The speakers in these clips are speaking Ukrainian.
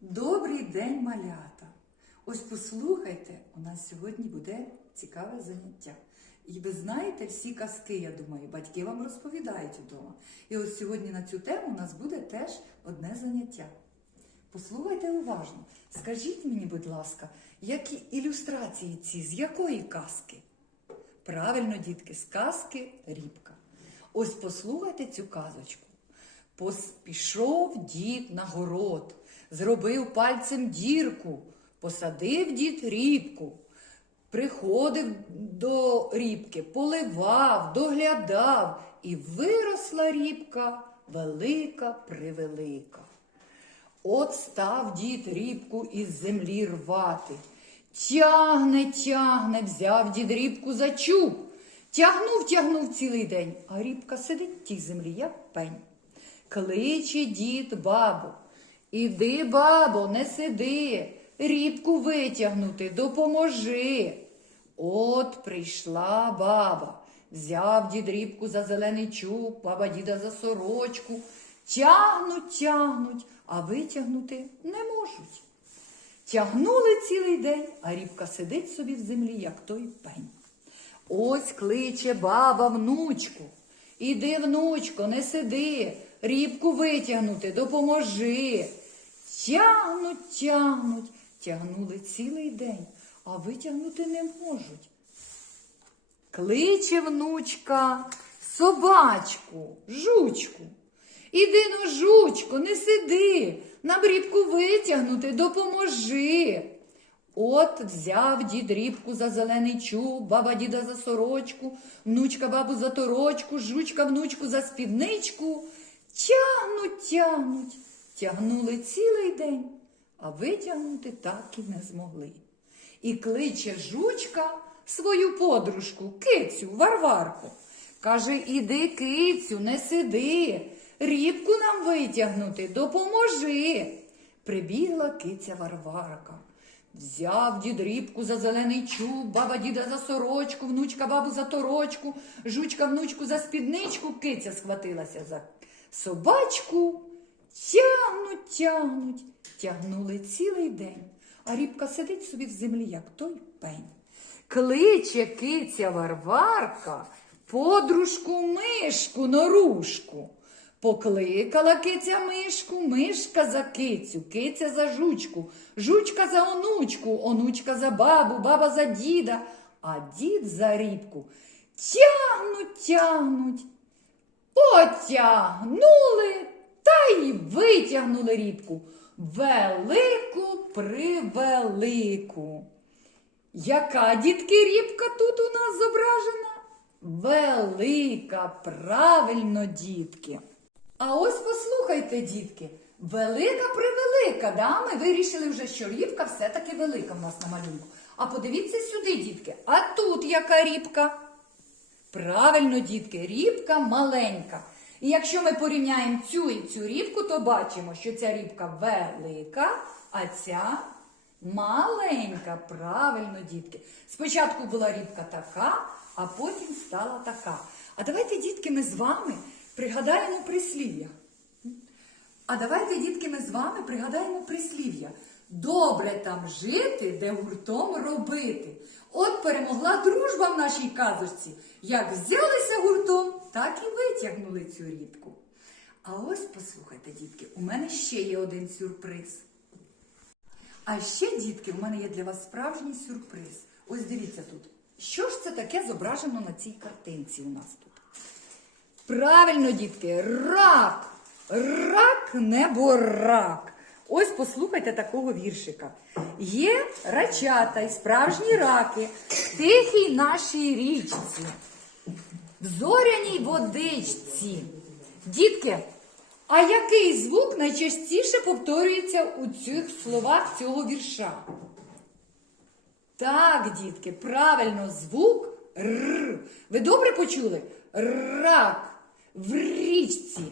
Добрий день, малята! Ось послухайте, у нас сьогодні буде цікаве заняття. І ви знаєте всі казки, я думаю, батьки вам розповідають вдома. І ось сьогодні на цю тему у нас буде теж одне заняття. Послухайте уважно. Скажіть мені, будь ласка, які ілюстрації ці, з якої казки? Правильно, дітки, з казки Рібка. Ось послухайте цю казочку. Пос- Пішов дід на город, зробив пальцем дірку, посадив дід рібку, приходив до рібки, поливав, доглядав, і виросла рібка велика превелика. От став дід рібку із землі рвати. Тягне, тягне, взяв дід рібку за чуб. Тягнув, тягнув цілий день, а рібка сидить в тій землі, як пень. Кличе дід бабу. Іди, бабо, не сиди, рібку витягнути, допоможи. От прийшла баба. Взяв дід рібку за зелений чуб, баба діда за сорочку. Тягнуть, тягнуть, а витягнути не можуть. Тягнули цілий день, а рібка сидить собі в землі, як той пень. Ось кличе баба внучку. Іди, внучко, не сиди, рібку витягнути, допоможи. Тягнуть, тягнуть, тягнули цілий день, а витягнути не можуть. Кличе внучка собачку, жучку. Іди но, жучко, не сиди, нам рібку витягнути, допоможи. От взяв дід рібку за зелений чуб, баба діда за сорочку, внучка бабу за торочку, жучка внучку за спідничку. Тягнуть, тягнуть, тягнули цілий день, а витягнути так і не змогли. І кличе жучка свою подружку, кицю, варварку. Каже, іди, кицю, не сиди, рібку нам витягнути, допоможи. Прибігла киця Варварка. Взяв дід рібку за зелений чуб, баба діда за сорочку, внучка бабу за торочку, жучка внучку за спідничку, киця схватилася за собачку. Тягнуть, тягнуть, тягнули цілий день, а рібка сидить собі в землі, як той пень. Кличе киця Варварка, подружку мишку норушку. Покликала киця мишку, мишка за кицю, киця за жучку, жучка за онучку, онучка за бабу, баба за діда, а дід за рібку. Тягнуть, тягнуть, потягнули та й витягнули рібку. Велику превелику. Яка дітки рібка тут у нас зображена? Велика, правильно, дітки. А ось послухайте, дітки, велика превелика, да? Ми вирішили вже, що рібка все-таки велика в нас на малюнку. А подивіться сюди, дітки, а тут яка рібка? Правильно, дітки, рібка маленька. І якщо ми порівняємо цю і цю рібку, то бачимо, що ця рібка велика, а ця маленька. Правильно, дітки. Спочатку була рібка така, а потім стала така. А давайте, дітки, ми з вами пригадаємо прислів'я. А давайте, дітки, ми з вами пригадаємо прислів'я. Добре там жити, де гуртом робити. От перемогла дружба в нашій казочці. Як взялися гуртом, так і витягнули цю рібку. А ось послухайте, дітки, у мене ще є один сюрприз. А ще, дітки, у мене є для вас справжній сюрприз. Ось дивіться тут. Що ж це таке зображено на цій картинці у нас тут? Правильно, дітки, рак. Рак небо рак. Ось послухайте такого віршика. Є рачата й справжні раки в тихій нашій річці, в зоряній водичці. Дітки, а який звук найчастіше повторюється у цих словах цього вірша? Так, дітки, правильно, звук Р. Ви добре почули? Рак в річці.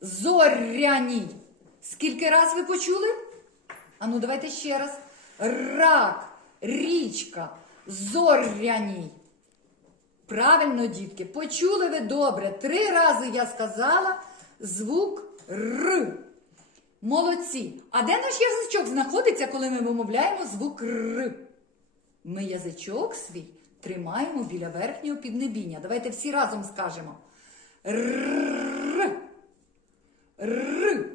Зоряній. Скільки раз ви почули? Ану, давайте ще раз. Рак, річка, зоряній. Правильно, дітки, почули ви добре. Три рази я сказала звук Р. Молодці! А де наш язичок знаходиться, коли ми вимовляємо звук Р? Ми язичок свій тримаємо біля верхнього піднебіння. Давайте всі разом скажемо. Р. Р.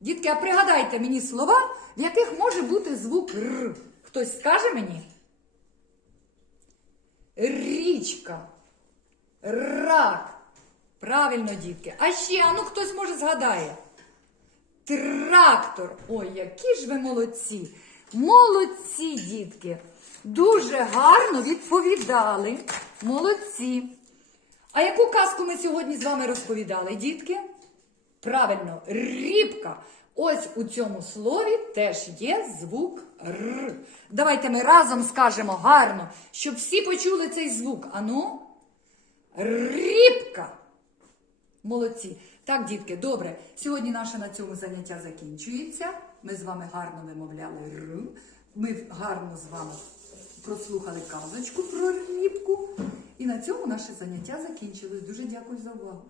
Дітки, а пригадайте мені слова, в яких може бути звук Р. Хтось скаже мені? Річка. Рак. Правильно, дітки. А ще, а ну хтось може згадає. Трактор. Ой, які ж ви молодці. Молодці, дітки. Дуже гарно відповідали. Молодці. А яку казку ми сьогодні з вами розповідали, дітки? Правильно, рібка. Ось у цьому слові теж є звук Р. Давайте ми разом скажемо гарно, щоб всі почули цей звук. Ану. Рібка. Молодці. Так, дітки, добре. Сьогодні наше на цьому заняття закінчується. Ми з вами гарно вимовляли Р. Ми гарно з вами прослухали казочку про рібку. І на цьому наше заняття закінчилось. Дуже дякую за увагу.